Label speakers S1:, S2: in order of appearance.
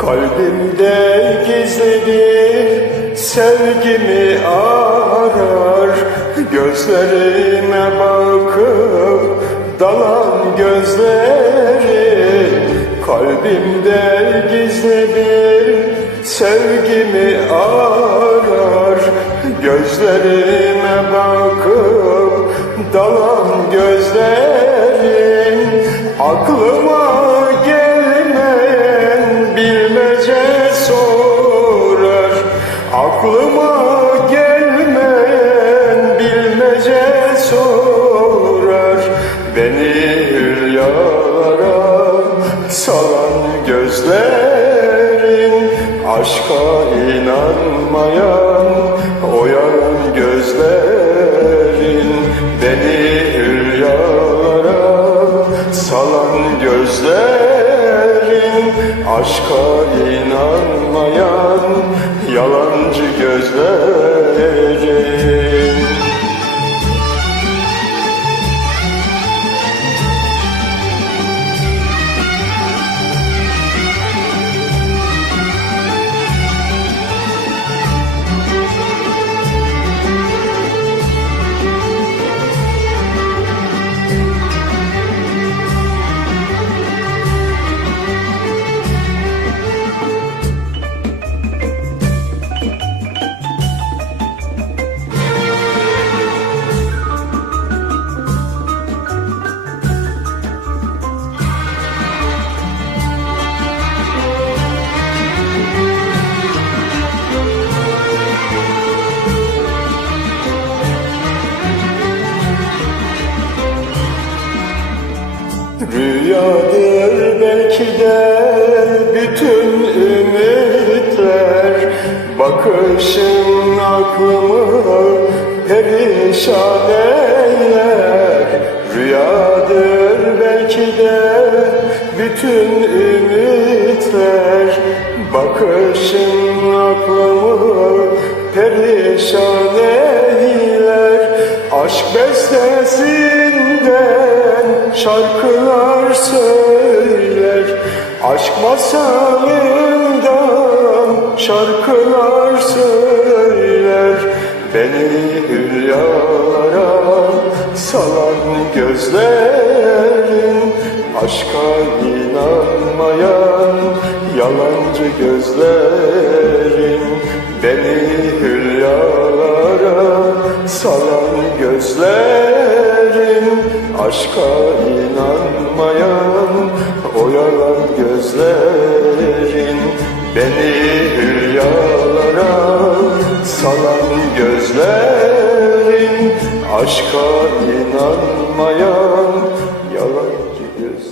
S1: Kalbimde gizlidir sevgimi arar. Gözlerime bakıp dalan gözleri. Kalbimde gizlidir sevgimi arar. Gözlerime bakıp dalan gözlerin Aklıma Aklıma gelmeyen bilmece sorar. Beni hülyalara salan gözlerin Aşka inanmayan o yalan gözlerin. Beni hülyalara salan gözlerin Aşka inanmayan yalancı Rüyadır belki de bütün ümitler. Bakışın aklımı perişan eyler. Rüyadır belki de bütün ümitler. Bakışın aklımı perişan eyler. Aşk bestesinden şarkılar söyler. Aşk masalından şarkılar söyler. Beni hülyalara salan gözlerin Aşka inanmayan yalancı gözlerin. Beni hülyalara salan gözlerin Aşka inanmayan o yalan gözlerin Beni hülyalara salan gözlerin Aşka inanmayan yalancı gözlerin